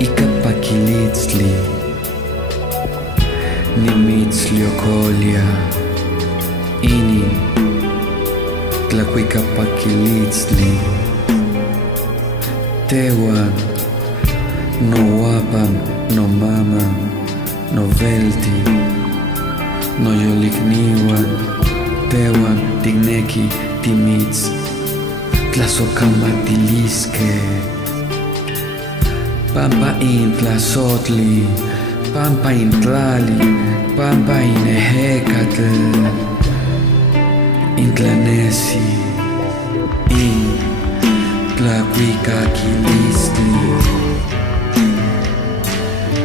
Ikapakilitzli nimitzliokolia inin tlakuikapakilitzli tewan nowapan nomaman novelti noyolikniwan tewan tikneki timitz tlasokamatiliske Pampa in tlazotli, pampa in tlali, pampa in ehecatl, in tlanesi, in tlacuicakilistli,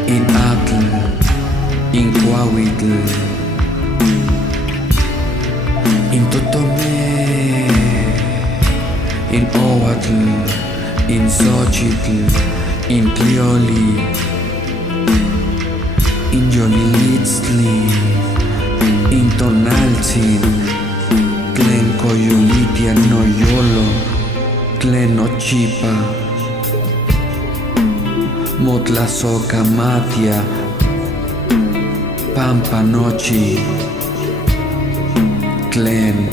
in atl, in cuahuitl, in totome, in ohuatl, in xochitl, in Tlioli, in Yolilitzli, in Tonaltzin, tlen Coyolitia noyolo, tlen Nochipa, Motlazocamatia, Pampa nochi, tlen